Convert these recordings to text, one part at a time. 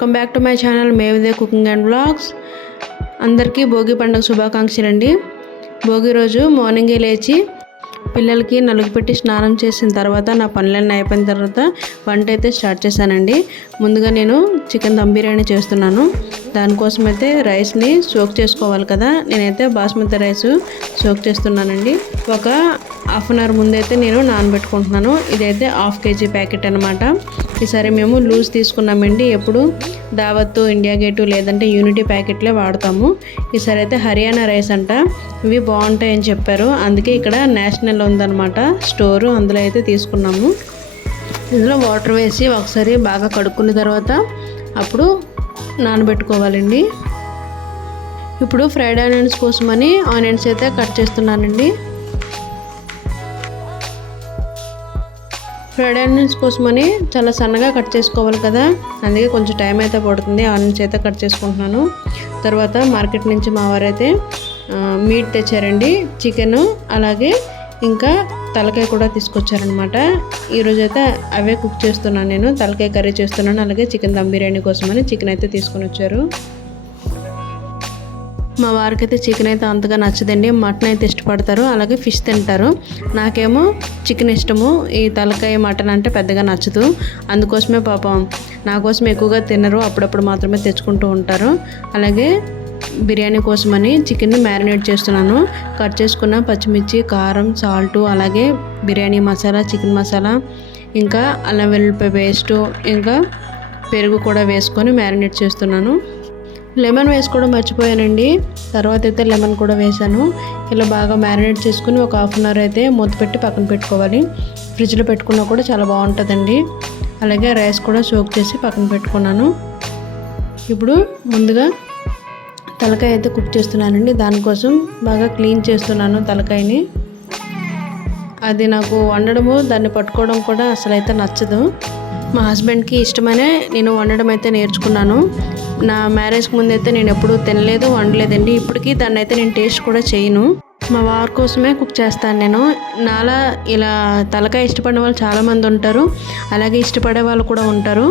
Welcome back to my channel మేవిదే cooking and vlogs. అందరికీ భోగి పండుగ శుభాకాంక్షలు అండి. భోగి రోజు మార్నింగే లేచి పిల్లలకి నలుగు పెట్టి స్నానం చేసిన తర్వాత నా పనులన్నీ అయిపోయిన తర్వాత వంట అయితే స్టార్ట్ చేశానండి. ముందుగా నేను చికెన్ దమ్ బిర్యానీ చేస్తున్నాను. దానికోసం అయితే రైస్ని సోక్ చేసుకోవాలి కదా. నేనైతే బాస్మతి రైస్ సోక్ చేస్తున్నానండి. ఒక హాఫ్ అన్ అవర్ ముందైతే నేను నానబెట్టుకుంటున్నాను. ఇదైతే హాఫ్ కేజీ ప్యాకెట్ అనమాట. ఈసారి మేము లూజ్ తీసుకున్నామండి. ఎప్పుడు దావత్తు, ఇండియా గేటు లేదంటే యూనిటీ ప్యాకెట్లే వాడతాము. ఈసారి అయితే హర్యానా రైస్ అంట, ఇవి బాగుంటాయని చెప్పారు. అందుకే ఇక్కడ నేషనల్ ఉందన్నమాట స్టోరు, అందులో అయితే తీసుకున్నాము. ఇందులో వాటర్ వేసి ఒకసారి బాగా కడుక్కున్న తర్వాత అప్పుడు నానబెట్టుకోవాలండి. ఇప్పుడు ఫ్రైడ్ ఆనియన్స్ కోసమని ఆనియన్స్ అయితే కట్ చేస్తున్నానండి. ఫ్రైడ్ ఆనియన్స్ కోసమని చాలా సన్నగా కట్ చేసుకోవాలి కదా, అందుకే కొంచెం టైం అయితే పడుతుంది. ఆనియన్స్ అయితే కట్ చేసుకుంటున్నాను. తర్వాత మార్కెట్ నుంచి మా వారైతే మీట్ తెచ్చారండి, చికెను అలాగే ఇంకా తలకాయ కూడా తీసుకొచ్చారనమాట. ఈరోజు అయితే అవే కుక్ చేస్తున్నాను నేను. తలకాయ కర్రీ చేస్తున్నాను, అలాగే చికెన్ దమ్ బిర్యానీ కోసమని చికెన్ అయితే తీసుకొని వచ్చారు. మా వారికి అయితే చికెన్ అయితే అంతగా నచ్చదండి, మటన్ అయితే ఇష్టపడతారు, అలాగే ఫిష్ తింటారు. నాకేమో చికెన్ ఇష్టము, ఈ తలకాయ మటన్ అంటే పెద్దగా నచ్చదు. అందుకోసమే పాపం నా కోసం ఎక్కువగా తినరు, అప్పుడప్పుడు మాత్రమే తెచ్చుకుంటూ ఉంటారు. అలాగే బిర్యానీ కోసమని చికెన్ని మ్యారినేట్ చేస్తున్నాను. కట్ చేసుకున్న పచ్చిమిర్చి, కారం, సాల్టు, అలాగే బిర్యానీ మసాలా, చికెన్ మసాలా, ఇంకా అల్లం వెల్లుల్లిపాయ పేస్టు, ఇంకా పెరుగు కూడా వేసుకొని మ్యారినేట్ చేస్తున్నాను. లెమన్ వేసుకోవడం మర్చిపోయానండి, తర్వాత అయితే లెమన్ కూడా వేసాను. ఇలా బాగా మ్యారినేట్ చేసుకుని ఒక హాఫ్ అన్ అవర్ అయితే మూత పెట్టి పక్కన పెట్టుకోవాలి. ఫ్రిడ్జ్లో పెట్టుకున్నా కూడా చాలా బాగుంటుందండి. అలాగే రైస్ కూడా సోక్ చేసి పక్కన పెట్టుకున్నాను. ఇప్పుడు ముందుగా తలకాయ అయితే కుక్ చేస్తున్నానండి. దానికోసం బాగా క్లీన్ చేస్తున్నాను తలకాయని. అది నాకు వండడము, దాన్ని పట్టుకోవడం కూడా అసలు అయితే నచ్చదు. మా హస్బెండ్కి ఇష్టమనే నేను వండడం అయితే నేర్చుకున్నాను. నా మ్యారేజ్కి ముందైతే నేను ఎప్పుడూ తినలేదు, వండలేదండి. ఇప్పటికీ దాన్ని అయితే నేను టేస్ట్ కూడా చేయను. మా వారి కోసమే కుక్ చేస్తాను నేను. నాలా ఇలా తలకాయ ఇష్టపడే వాళ్ళు చాలామంది ఉంటారు, అలాగే ఇష్టపడే వాళ్ళు కూడా ఉంటారు.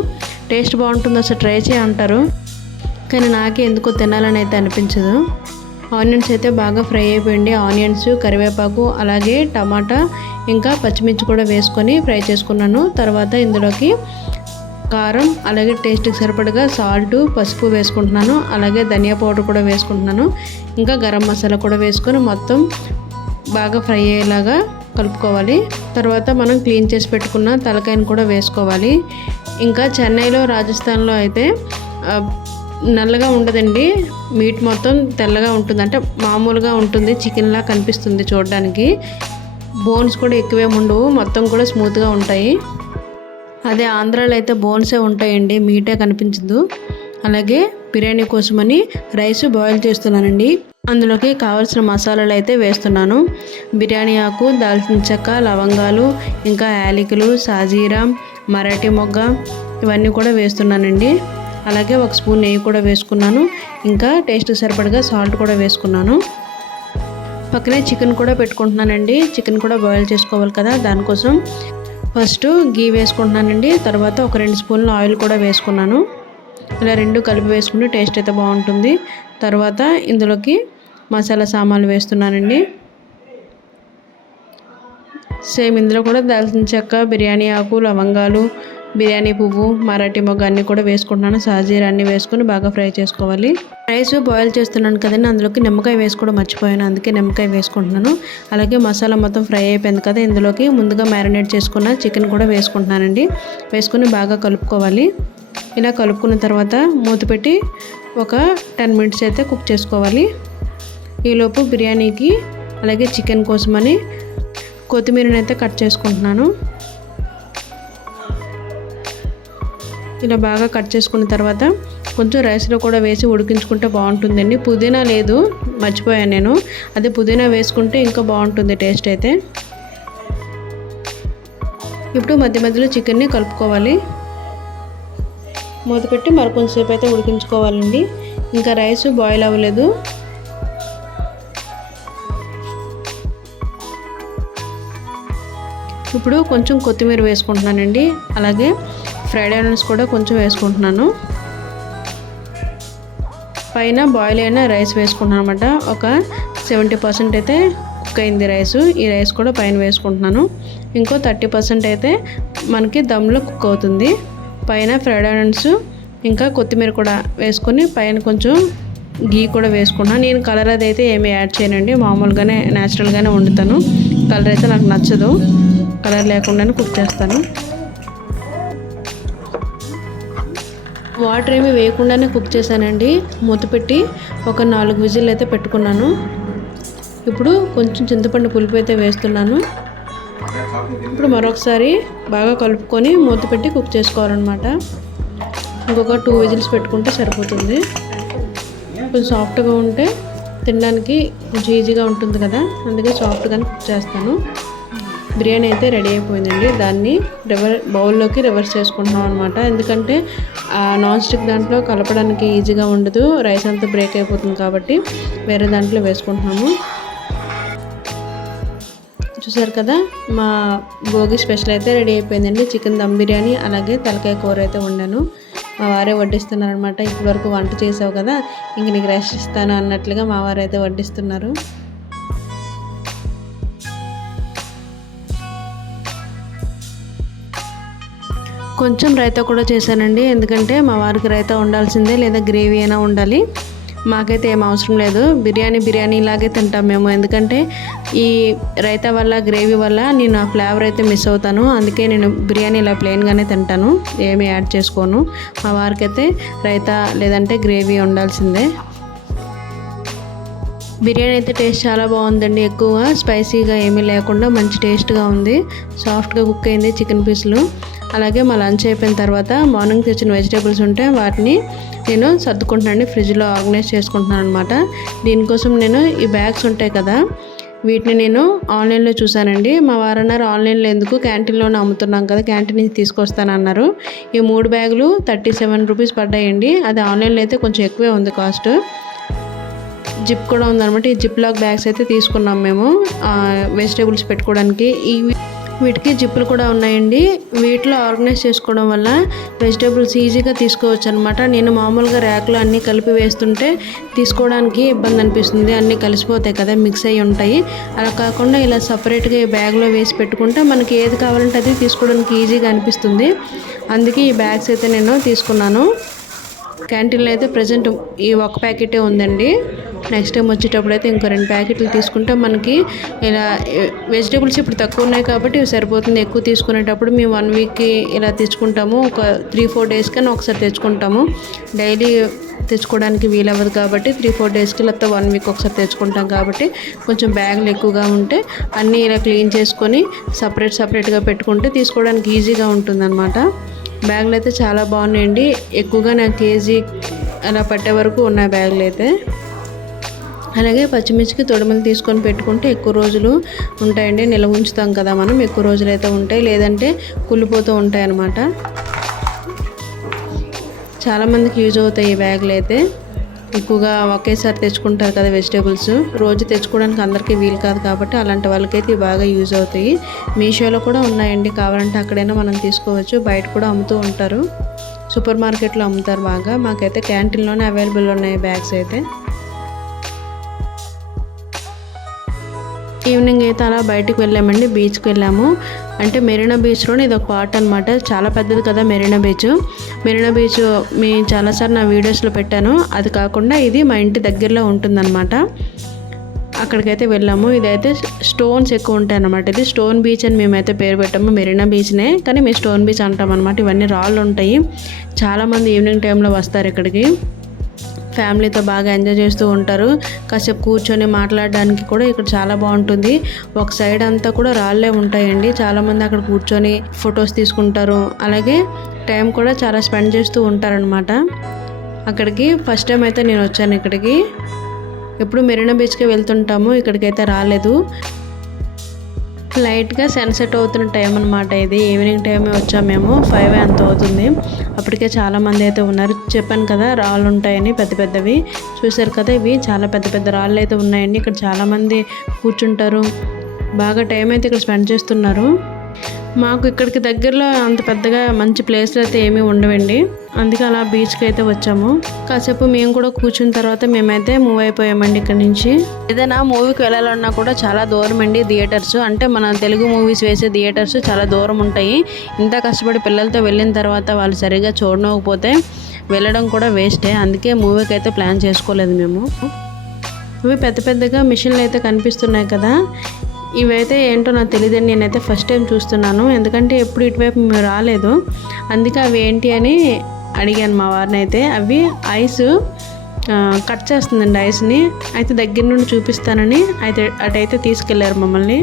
టేస్ట్ బాగుంటుందో అసలు ట్రై చేయి అంటారు, కానీ నాకే ఎందుకో తినాలని అయితే అనిపించదు. ఆనియన్స్ అయితే బాగా ఫ్రై అయిపోయింది. ఆనియన్స్, కరివేపాకు, అలాగే టమాటా, ఇంకా పచ్చిమిర్చి కూడా వేసుకొని ఫ్రై చేసుకున్నాను. తర్వాత ఇందులోకి కారం, అలాగే టేస్ట్కి సరిపడగా సాల్ట్, పసుపు వేసుకుంటున్నాను. అలాగే ధనియా పౌడర్ కూడా వేసుకుంటున్నాను. ఇంకా గరం మసాలా కూడా వేసుకొని మొత్తం బాగా ఫ్రై అయ్యేలాగా కలుపుకోవాలి. తర్వాత మనం క్లీన్ చేసి పెట్టుకున్న తలకాయను కూడా వేసుకోవాలి. ఇంకా చెన్నైలో, రాజస్థాన్లో అయితే నల్లగా ఉండదండి, మీట్ మొత్తం తెల్లగా ఉంటుంది, అంటే మామూలుగా ఉంటుంది, చికెన్లా కనిపిస్తుంది చూడడానికి. బోన్స్ కూడా ఎక్కువేమి ఉండవు, మొత్తం కూడా స్మూత్గా ఉంటాయి. అదే ఆంధ్రాలో అయితే బోన్సే ఉంటాయండి, మీటే కనిపించదు. అలాగే బిర్యానీ కోసమని రైస్ బాయిల్ చేస్తున్నానండి. అందులోకి కావాల్సిన మసాలాలు అయితే వేస్తున్నాను. బిర్యానీ ఆకు, దాల్చిన చెక్క, లవంగాలు, ఇంకా యాలకులు, సాజీరా, మరాఠీ మొగ్గ, ఇవన్నీ కూడా వేస్తున్నానండి. అలాగే ఒక స్పూన్ నెయ్యి కూడా వేసుకున్నాను. ఇంకా టేస్ట్ సరిపడగా సాల్ట్ కూడా వేసుకున్నాను. పక్కనే చికెన్ కూడా పెట్టుకుంటున్నానండి. చికెన్ కూడా బాయిల్ చేసుకోవాలి కదా, దానికోసం ఫస్ట్ గీ వేసుకుంటున్నానండి. తర్వాత ఒక 2 స్పూన్లు ఆయిల్ కూడా వేసుకున్నాను. ఇలా 2 కలిపి వేసుకుంటే టేస్ట్ అయితే బాగుంటుంది. తర్వాత ఇందులోకి మసాలా సామాన్లు వేస్తున్నానండి. సేమ్ ఇందులో కూడా దాల్చిన చెక్క, బిర్యానీ ఆకు, లవంగాలు, బిర్యానీ పువ్వు, మరాఠీ మొగ్గ అన్నీ కూడా వేసుకుంటున్నాను. సాజీరా అన్నీ వేసుకొని బాగా ఫ్రై చేసుకోవాలి. రైస్ బాయిల్ చేస్తున్నాను కదండి, అందులోకి నిమ్మకాయ వేసుకోవడం మర్చిపోయాను, అందుకే నిమ్మకాయ వేసుకుంటున్నాను. అలాగే మసాలా మొత్తం ఫ్రై అయిపోయింది కదా, ఇందులోకి ముందుగా మ్యారినేట్ చేసుకున్న చికెన్ కూడా వేసుకుంటున్నానండి. వేసుకొని బాగా కలుపుకోవాలి. ఇలా కలుపుకున్న తర్వాత మూత పెట్టి ఒక 10 మినిట్స్ అయితే కుక్ చేసుకోవాలి. ఈలోపు బిర్యానీకి అలాగే చికెన్ కోసమని కొత్తిమీరని అయితే కట్ చేసుకుంటున్నాను. ఇలా బాగా కట్ చేసుకున్న తర్వాత కొంచెం రైస్లో కూడా వేసి ఉడికించుకుంటే బాగుంటుందండి. పుదీనా లేదు, మర్చిపోయాను నేను, అదే పుదీనా వేసుకుంటే ఇంకా బాగుంటుంది టేస్ట్ అయితే. ఇప్పుడు మధ్య మధ్యలో చికెన్ని కలుపుకోవాలి. మూత పెట్టి మరికొంచెంసేపు అయితే ఉడికించుకోవాలండి. ఇంకా రైస్ బాయిల్ అవ్వలేదు. ఇప్పుడు కొంచెం కొత్తిమీర వేసుకుంటున్నానండి. అలాగే ఫ్రైడ్ ఆనియన్స్ కూడా కొంచెం వేసుకుంటున్నాను. పైన బాయిల్ అయిన రైస్ వేసుకుంటున్నాను అనమాట. ఒక 70% అయితే కుక్ అయింది రైస్. ఈ రైస్ కూడా పైన వేసుకుంటున్నాను. ఇంకో 30% అయితే మనకి దమ్లో కుక్ అవుతుంది. పైన ఫ్రైడ్ ఆనియన్స్ ఇంకా కొత్తిమీర కూడా వేసుకొని పైన కొంచెం గీ కూడా వేసుకున్నాను. నేను కలర్ అదైతే ఏమీ యాడ్ చేయనండి, మామూలుగానే న్యాచురల్గానే వండుతాను. కలర్ అయితే నాకు నచ్చదు, కలర్ లేకుండానే కుక్ చేస్తాను. వాటర్ ఏమి వేయకుండానే కుక్ చేశానండి. మూత పెట్టి ఒక 4 విజిల్ అయితే పెట్టుకున్నాను. ఇప్పుడు కొంచెం చింతపండు పులుపు అయితే వేస్తున్నాను. ఇప్పుడు మరొకసారి బాగా కలుపుకొని మూత పెట్టి కుక్ చేసుకోవాలన్నమాట. ఇంకొక 2 విజిల్స్ పెట్టుకుంటే సరిపోతుంది. కొంచెం సాఫ్ట్గా ఉంటే తినడానికి కొంచెం ఈజీగా ఉంటుంది కదా, అందుకే సాఫ్ట్గానే కుక్ చేస్తాను. బిర్యానీ అయితే రెడీ అయిపోయిందండి. దాన్ని బౌల్లోకి రివర్స్ చేసుకుంటున్నాం అనమాట. ఎందుకంటే నాన్ స్టిక్ దాంట్లో కలపడానికి ఈజీగా ఉండదు, రైస్ అంతా బ్రేక్ అయిపోతుంది కాబట్టి వేరే దాంట్లో వేసుకుంటున్నాము. చూసారు కదా, మా భోగి స్పెషల్ అయితే రెడీ అయిపోయిందండి. చికెన్ దమ్ బిర్యానీ అలాగే తలకాయ కూర అయితే వండాను. మా వారే వడ్డిస్తున్నారు అనమాట. ఇప్పటి వరకు వంట చేసావు కదా, ఇంక నీకు రెస్ట్ ఇస్తాను అన్నట్లుగా మా వారు అయితే వడ్డిస్తున్నారు. కొంచెం రైతా కూడా చేశానండి, ఎందుకంటే మా వారికి రైతా ఉండాల్సిందే, లేదా గ్రేవీ అయినా ఉండాలి. మాకైతే ఏం అవసరం లేదు, బిర్యానీ లాగే తింటాం మేము. ఎందుకంటే ఈ రైతా వల్ల గ్రేవీ వల్ల నేను ఆ ఫ్లేవర్ అయితే మిస్ అవుతాను. అందుకే నేను బిర్యానీ ఇలా ప్లెయిన్గానే తింటాను, ఏమీ యాడ్ చేసుకోను. మా వారికి అయితే రైతా లేదంటే గ్రేవీ ఉండాల్సిందే. బిర్యానీ అయితే టేస్ట్ చాలా బాగుందండి. ఎక్కువగా స్పైసీగా ఏమీ లేకుండా మంచి టేస్ట్గా ఉంది. సాఫ్ట్గా కుక్ అయింది చికెన్ పీసులు. అలాగే మా లంచ్ అయిపోయిన తర్వాత మార్నింగ్ తెచ్చిన వెజిటేబుల్స్ ఉంటే వాటిని నేను సర్దుకుంటున్నాను, ఫ్రిడ్జ్లో ఆర్గనైజ్ చేసుకుంటున్నాను అనమాట. దీనికోసం నేను ఈ బ్యాగ్స్ ఉంటాయి కదా, వీటిని నేను ఆన్లైన్లో చూసానండి. మా వారు అన్నారు, ఆన్లైన్లో ఎందుకు, క్యాంటీన్లోనే అమ్ముతున్నాం కదా, క్యాంటీన్ నుంచి తీసుకొస్తానన్నారు. ఈ 3 బ్యాగులు 37 రూపీస్ పడ్డాయండి. అది ఆన్లైన్లో అయితే కొంచెం ఎక్కువే ఉంది కాస్ట్. జిప్ కూడా ఉందన్నమాట. ఈ జిప్ లాక్ బ్యాగ్స్ అయితే తీసుకున్నాం మేము వెజిటేబుల్స్ పెట్టుకోవడానికి. వీటికి జిప్పులు కూడా ఉన్నాయండి. వీటిలో ఆర్గనైజ్ చేసుకోవడం వల్ల వెజిటేబుల్స్ ఈజీగా తీసుకోవచ్చు అనమాట. నేను మామూలుగా ర్యాక్లో అన్నీ కలిపి వేస్తుంటే తీసుకోవడానికి ఇబ్బంది అనిపిస్తుంది, అన్నీ కలిసిపోతాయి కదా, మిక్స్ అయ్యి ఉంటాయి. అలా కాకుండా ఇలా సపరేట్గా ఈ బ్యాగ్లో వేసి పెట్టుకుంటే మనకి ఏది కావాలంటే అది తీసుకోవడానికి ఈజీగా అనిపిస్తుంది. అందుకే ఈ బ్యాగ్స్ అయితే నేను తీసుకున్నాను. క్యాంటీన్లో అయితే ప్రజెంట్ ఈ ఒక ప్యాకెటే ఉందండి. నెక్స్ట్ టైం వచ్చేటప్పుడు అయితే ఇంకో 2 ప్యాకెట్లు తీసుకుంటే మనకి ఇలా వెజిటేబుల్స్ ఇప్పుడు తక్కువ ఉన్నాయి కాబట్టి సరిపోతుంది. ఎక్కువ తీసుకునేటప్పుడు మేము 1 వీక్కి ఇలా తెచ్చుకుంటాము, ఒక 3-4 డేస్ కన్నా ఒకసారి తెచ్చుకుంటాము. డైలీ తెచ్చుకోవడానికి వీలవ్వదు కాబట్టి 3-4 డేస్కి లేకపోతే 1 వీక్ ఒకసారి తెచ్చుకుంటాం కాబట్టి కొంచెం బ్యాగులు ఎక్కువగా ఉంటే అన్నీ ఇలా క్లీన్ చేసుకొని సపరేట్గా పెట్టుకుంటే తీసుకోవడానికి ఈజీగా ఉంటుందన్నమాట. బ్యాగులు అయితే చాలా బాగున్నాయండి. ఎక్కువగా నాకు కేజీ అలా పట్టే వరకు ఉన్నాయి బ్యాగులు అయితే. అలాగే పచ్చిమిర్చికి తొడిమలు తీసుకొని పెట్టుకుంటే ఎక్కువ రోజులు ఉంటాయండి. నిల్వ ఉంచుతాం కదా మనం, ఎక్కువ రోజులు అయితే ఉంటాయి, లేదంటే కుళ్ళిపోతూ ఉంటాయి అన్నమాట. చాలామందికి యూజ్ అవుతాయి ఈ బ్యాగులు అయితే. ఎక్కువగా ఒకేసారి తెచ్చుకుంటారు కదా వెజిటేబుల్స్, రోజు తెచ్చుకోవడానికి అందరికీ వీలు కాదు కాబట్టి అలాంటి వాళ్ళకైతే బాగా యూజ్ అవుతాయి. మీషోలో కూడా ఉన్నాయండి, కావాలంటే అక్కడైనా మనం తీసుకోవచ్చు. బయట కూడా అమ్ముతూ ఉంటారు, సూపర్ మార్కెట్లో అమ్ముతారు బాగా. మాకైతే క్యాంటీన్లోనే అవైలబుల్ ఉన్నాయి బ్యాగ్స్ అయితే. ఈవినింగ్ అయితే అలా బయటకు వెళ్ళామండి, బీచ్కి వెళ్ళాము. అంటే మెరీనా బీచ్లోనే ఇది ఒక పార్ట్ అనమాట. చాలా పెద్దది కదా మెరీనా బీచ్. మేము చాలాసార్లు నా వీడియోస్లో పెట్టాను. అది కాకుండా ఇది మా ఇంటి దగ్గరలో ఉంటుందన్నమాట. అక్కడికైతే వెళ్ళాము. ఇదైతే స్టోన్స్ ఎక్కువ ఉంటాయి అన్నమాట. ఇది స్టోన్ బీచ్ అని మేమైతే పేరు పెట్టాము, మెరీనా బీచ్నే, కానీ మేము స్టోన్ బీచ్ అంటాం అనమాట. ఇవన్నీ రాళ్ళు ఉంటాయి. చాలామంది ఈవినింగ్ టైంలో వస్తారు ఇక్కడికి, ఫ్యామిలీతో బాగా ఎంజాయ్ చేస్తూ ఉంటారు. కాసేపు కూర్చొని మాట్లాడడానికి కూడా ఇక్కడ చాలా బాగుంటుంది. ఒక సైడ్ అంతా కూడా రాళ్ళే ఉంటాయండి. చాలామంది అక్కడ కూర్చొని ఫొటోస్ తీసుకుంటారు. అలాగే టైం కూడా చాలా స్పెండ్ చేస్తూ ఉంటారనమాట. అక్కడికి ఫస్ట్ టైం అయితే నేను వచ్చాను ఇక్కడికి. ఎప్పుడు మెరీనా బీచ్కి వెళ్తుంటాము, ఇక్కడికైతే రాలేదు. లైట్గా సన్సెట్ అవుతున్న టైం అనమాట ఇది. ఈవినింగ్ టైమే వచ్చాము మేము, 5 అంత అవుతుంది. అప్పటికే చాలామంది అయితే ఉన్నారు. చెప్పాను కదా రాళ్ళు ఉంటాయని, పెద్ద పెద్దవి. చూసారు కదా, ఇవి చాలా పెద్ద పెద్ద రాళ్ళు అయితే ఉన్నాయండి. ఇక్కడ చాలామంది కూర్చుంటారు, బాగా టైం అయితే ఇక్కడ స్పెండ్ చేస్తున్నారు. మాకు ఇక్కడికి దగ్గరలో అంత పెద్దగా మంచి ప్లేస్లు అయితే ఏమీ ఉండవండి. అందుకే అలా బీచ్కి అయితే వచ్చాము. కాసేపు మేము కూడా కూర్చున్న తర్వాత మేమైతే మూవ్ అయిపోయామండి ఇక్కడ నుంచి. ఏదైనా మూవీకి వెళ్ళాలన్నా కూడా చాలా దూరం అండి థియేటర్స్. అంటే మన తెలుగు మూవీస్ వేసే థియేటర్స్ చాలా దూరం ఉంటాయి. ఇంత కష్టపడి పిల్లలతో వెళ్ళిన తర్వాత వాళ్ళు సరిగా చూడకపోతే వెళ్ళడం కూడా వేస్టే. అందుకే మూవీకి అయితే ప్లాన్ చేసుకోలేదు మేము. ఇవి పెద్ద పెద్దగా మిషన్లు అయితే కనిపిస్తున్నాయి కదా, ఇవైతే ఏంటో నాకు తెలియదండి. నేనైతే ఫస్ట్ టైం చూస్తున్నాను, ఎందుకంటే ఎప్పుడు ఇటువైపు మేము రాలేదు. అందుకే అవి ఏంటి అని అడిగాను మా వారిని. అయితే అవి ఐస్ కట్ చేస్తుందండి ఐస్ని. అయితే దగ్గర నుండి చూపిస్తానని అయితే అటైతే తీసుకెళ్లారు మమ్మల్ని.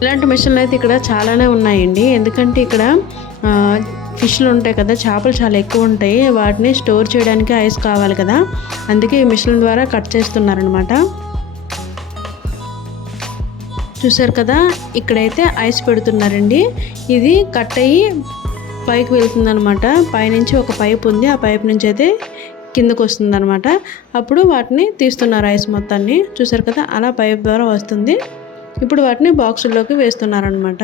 ఇలాంటి మిషన్లు అయితే ఇక్కడ చాలానే ఉన్నాయండి. ఎందుకంటే ఇక్కడ ఫిష్లు ఉంటాయి కదా, చేపలు చాలా ఎక్కువ ఉంటాయి. వాటిని స్టోర్ చేయడానికి ఐస్ కావాలి కదా, అందుకే ఈ మిషన్ల ద్వారా కట్ చేస్తున్నారనమాట. చూసారు కదా, ఇక్కడైతే ఐస్ పెడుతున్నారండి. ఇది కట్ అయ్యి పైకి వెళ్తుందనమాట. పైనుంచి ఒక పైప్ ఉంది, ఆ పైప్ నుంచి అయితే కిందకు వస్తుందన్నమాట. అప్పుడు వాటిని తీస్తున్నారు ఐస్ మొత్తాన్ని. చూసారు కదా, అలా పైప్ ద్వారా వస్తుంది. ఇప్పుడు వాటిని బాక్సుల్లోకి వేస్తున్నారనమాట.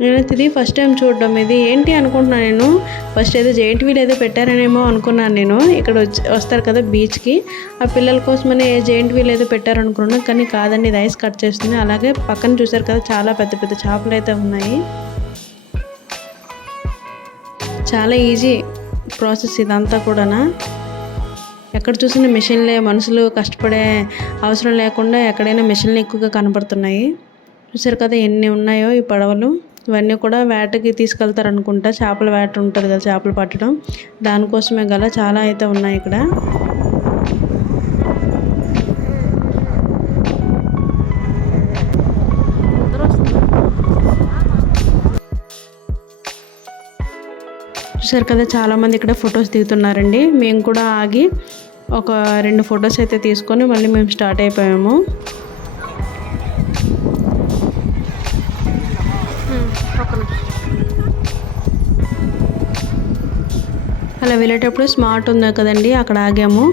నేనైతే ఇది ఫస్ట్ టైం చూడడం. ఇది ఏంటి అనుకుంటున్నాను నేను. ఫస్ట్ అయితే జెయింట్ వీల్ ఏదో పెట్టారనేమో అనుకున్నాను నేను. ఇక్కడ వస్తారు కదా బీచ్కి, ఆ పిల్లల కోసమని జెయింట్ వీల్ ఏదో పెట్టారనుకున్నాను, కానీ కాదండి, ఇది ఐస్ కట్ చేస్తుంది. అలాగే పక్కన చూసారు కదా, చాలా పెద్ద పెద్ద చేపలు అయితే ఉన్నాయి. చాలా ఈజీ ప్రాసెస్ ఇదంతా కూడానా. ఎక్కడ చూసిన మిషన్లే, మనుషులు కష్టపడే అవసరం లేకుండా ఎక్కడైనా మిషన్లు ఎక్కువగా కనపడుతున్నాయి. చూసారు కదా ఎన్ని ఉన్నాయో ఈ పడవలు. ఇవన్నీ కూడా వేటకి తీసుకెళ్తారు అనుకుంటా. చేపల వేట ఉంటుంది కదా, చేపలు పట్టడం, దానికోసమే గల చాలా అయితే ఉన్నాయి ఇక్కడ. చూసారు కదా, చాలామంది ఇక్కడ ఫొటోస్ దిగుతున్నారండి. మేము కూడా ఆగి ఒక 2 ఫొటోస్ అయితే తీసుకొని మళ్ళీ మేము స్టార్ట్ అయిపోయాము. అలా వెళ్ళేటప్పుడు స్మార్ట్ ఉంది కదండి, అక్కడ ఆగాము.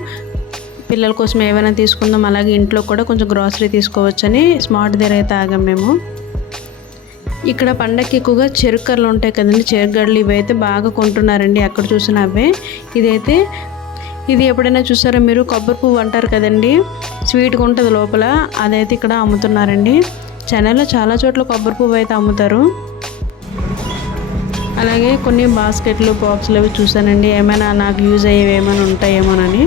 పిల్లల కోసం ఏమైనా తీసుకుందాం, అలాగే ఇంట్లో కూడా కొంచెం గ్రాసరీ తీసుకోవచ్చని స్మార్ట్ దగ్గర అయితే ఆగాం మేము. ఇక్కడ పండగకి ఎక్కువగా చెరుకర్లు ఉంటాయి కదండి, చెరుగడ్డలు, ఇవైతే బాగా కొంటున్నారండి ఎక్కడ చూసినా అవే. ఇది ఎప్పుడైనా చూసారా మీరు, కొబ్బరి పువ్వు అంటారు కదండి, స్వీట్గా ఉంటుంది లోపల, అదైతే ఇక్కడ అమ్ముతున్నారండి. చెన్నైలో చాలా చోట్ల కొబ్బరి పువ్వు అయితే అమ్ముతారు. అలాగే కొన్ని బాస్కెట్లు, బాక్సులు అవి చూసానండి, ఏమైనా నాకు యూజ్ అయ్యేవి ఏమైనా ఉంటాయేమోనని.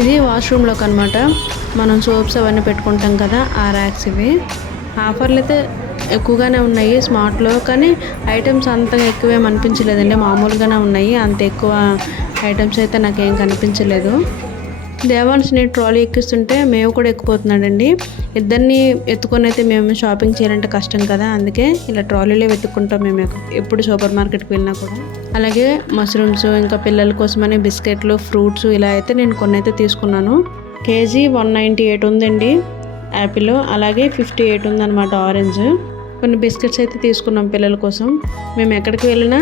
ఇది వాష్రూమ్లోకి అనమాట. మనం సోప్స్ అవన్నీ పెట్టుకుంటాం కదా, ఆ ర్యాక్స్ ఇవి. ఆఫర్లు అయితే ఎక్కువగానే ఉన్నాయి స్మార్ట్లో, కానీ ఐటమ్స్ అంతగా ఎక్కువేం అనిపించలేదండి, మామూలుగానే ఉన్నాయి. అంత ఎక్కువ ఐటమ్స్ అయితే నాకేం కనిపించలేదు. దేవాన్స్ని ట్రాలీ ఎక్కిస్తుంటే మేము కూడా ఎక్కిపోతున్నాడండి. ఇద్దరిని ఎత్తుకొని అయితే మేము షాపింగ్ చేయాలంటే కష్టం కదా, అందుకే ఇలా ట్రాలీలో వెతుక్కుంటాం మేము ఎప్పుడు సూపర్ మార్కెట్కి వెళ్ళినా కూడా. అలాగే మష్రూమ్స్, ఇంకా పిల్లల కోసమని బిస్కెట్లు, ఫ్రూట్స్ ఇలా అయితే నేను కొన్ని అయితే తీసుకున్నాను. కేజీ 198 ఉందండి యాపిల్, అలాగే 58 ఉందన్నమాట ఆరెంజ్. కొన్ని బిస్కెట్స్ అయితే తీసుకున్నాం పిల్లల కోసం. మేము ఎక్కడికి వెళ్ళినా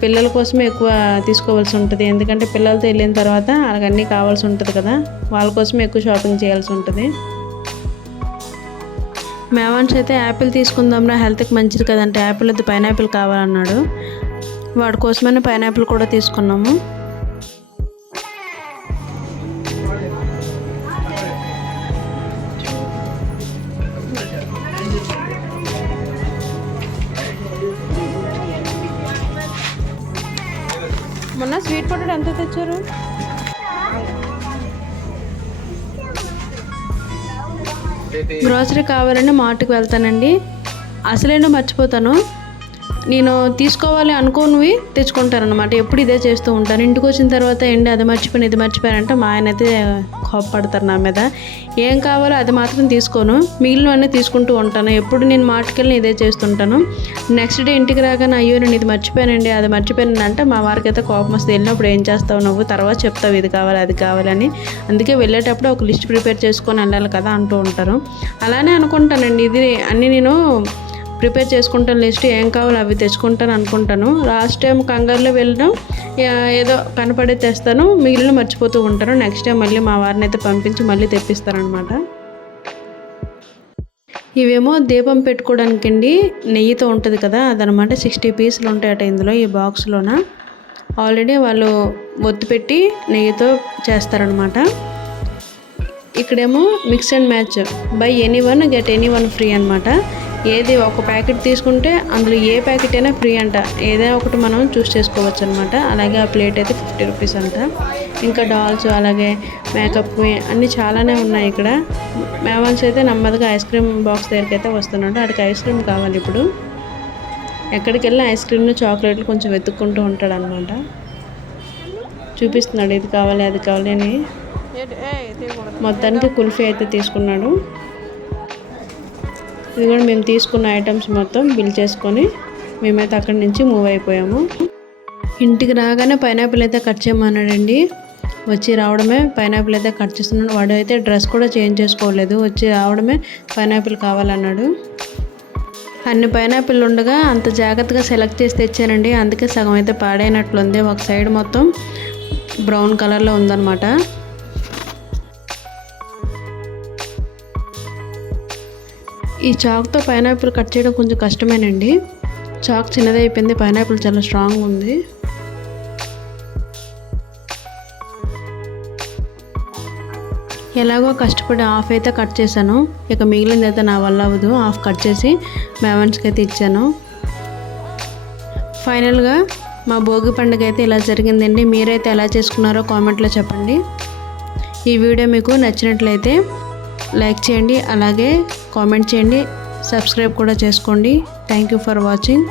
పిల్లల కోసమే ఎక్కువ తీసుకోవాల్సి ఉంటుంది, ఎందుకంటే పిల్లలతో వెళ్ళిన తర్వాత వాళ్ళకి అన్నీ కావాల్సి ఉంటుంది కదా, వాళ్ళ కోసమే ఎక్కువ షాపింగ్ చేయాల్సి ఉంటుంది. మేవాన్స్ అయితే యాపిల్ తీసుకుందాంరా, హెల్త్కి మంచిది కదంటే యాపిల్ వద్దు, పైనాపిల్ కావాలన్నాడు. వాడి కోసమని పైనాపిల్ కూడా తీసుకున్నాము. మొన్న స్వీట్ పొటాటో ఎంత తెచ్చారు? గ్రోసరీ కావాలంటే మార్ట్కి వెళ్తానండి. అసలేంటో మర్చిపోతాను, నేను తీసుకోవాలి అనుకోనివి తెచ్చుకుంటారనమాట. ఎప్పుడు ఇదే చేస్తూ ఉంటాను. ఇంటికి వచ్చిన తర్వాత ఏంటి అది మర్చిపోయాను, ఇది మర్చిపోయానంటే మా ఆయన అయితే కోపపడతారు నా మీద. ఏం కావాలో అది మాత్రం తీసుకోను, మిగిలినవన్నీ తీసుకుంటూ ఉంటాను. ఎప్పుడు నేను మార్ట్కి వెళ్ళి ఇదే చేస్తుంటాను. నెక్స్ట్ డే ఇంటికి రాగానే అయ్యో నేను ఇది మర్చిపోయానండి, అది మర్చిపోయాను అంటే మా వారికి అయితే కోపం వస్తుంది. వెళ్ళినప్పుడు ఏం చేస్తావు నువ్వు, తర్వాత చెప్తావు ఇది కావాలి అది కావాలని. అందుకే వెళ్ళేటప్పుడు ఒక లిస్ట్ ప్రిపేర్ చేసుకొని వెళ్ళాలి కదా అంటూ ఉంటారు. అలానే అనుకుంటానండి, ఇది అన్నీ నేను ప్రిపేర్ చేసుకుంటాను, లిస్ట్ ఏం కావాలో అవి తెచ్చుకుంటాను అనుకుంటాను. లాస్ట్ టైం కంగారులో వెళ్ళడం ఏదో కనపడే తెస్తాను, మిగిలిన మర్చిపోతూ ఉంటాను. నెక్స్ట్ టైం మళ్ళీ మా వారిని అయితే పంపించి మళ్ళీ తెప్పిస్తారనమాట. ఇవేమో దీపం పెట్టుకోవడానికండి, నెయ్యితో ఉంటుంది కదా అదనమాట. 60 పీసులు ఉంటాయట ఇందులో ఈ బాక్స్లోన. ఆల్రెడీ వాళ్ళు ఒత్తి పెట్టి నెయ్యితో చేస్తారనమాట. ఇక్కడేమో mix and match, by any one get any one free అనమాట. ఏది ఒక ప్యాకెట్ తీసుకుంటే అందులో ఏ ప్యాకెట్ అయినా ఫ్రీ అంట. ఏదైనా ఒకటి మనం చూస్ చేసుకోవచ్చు అనమాట. అలాగే ఆ ప్లేట్ అయితే 50 రూపీస్ అంట. ఇంకా డాల్స్ అలాగే మేకప్ అన్నీ చాలానే ఉన్నాయి ఇక్కడ. మేవన్స్ అయితే నెమ్మదిగా ఐస్ క్రీమ్ బాక్స్ దగ్గరికి అయితే వస్తున్నాడు. వాడికి ఐస్ క్రీమ్ కావాలి ఇప్పుడు. ఎక్కడికి వెళ్ళి ఐస్ క్రీమ్లు చాక్లెట్లు కొంచెం వెతుక్కుంటూ ఉంటాడు అనమాట. చూపిస్తున్నాడు ఇది కావాలి అది కావాలి అని. మొత్తానికి కుల్ఫీ అయితే తీసుకున్నాడు. ఇది కూడా మేము తీసుకున్న ఐటమ్స్ మొత్తం బిల్ చేసుకొని మేమైతే అక్కడి నుంచి మూవ్ అయిపోయాము. ఇంటికి రాగానే పైనాపిల్ అయితే కట్ చేయమన్నాడండి. వచ్చి రావడమే పైనాపిల్ అయితే కట్ చేస్తున్నాడు. వాడు అయితే డ్రెస్ కూడా చేంజ్ చేసుకోలేదు, వచ్చి రావడమే పైనాపిల్ కావాలన్నాడు. అన్ని పైనాపిల్ ఉండగా అంత జాగ్రత్తగా సెలెక్ట్ చేసి తెచ్చానండి. అందుకే సగం అయితే పాడైనట్లుంది. ఒక సైడ్ మొత్తం బ్రౌన్ కలర్లో ఉందన్నమాట. ఈ చాక్తో పైనాపిల్ కట్ చేయడం కొంచెం కష్టమేనండి. చాక్ చిన్నదైపోయింది, పైనాపిల్ చాలా స్ట్రాంగ్ ఉంది. ఎలాగో కష్టపడి హాఫ్ అయితే కట్ చేశాను. ఇక మిగిలింది అయితే నా వల్ల అవ్వదు. హాఫ్ కట్ చేసి మేవన్స్కి అయితే ఇచ్చాను. ఫైనల్గా మా భోగి పండుగ అయితే ఇలా జరిగిందండి. మీరైతే ఎలా చేసుకున్నారో కామెంట్లో చెప్పండి. ఈ వీడియో మీకు నచ్చినట్లయితే లైక్ చేయండి, అలాగే కామెంట్ చేయండి, సబ్స్క్రైబ్ కూడా చేసుకోండి. Thank you for watching.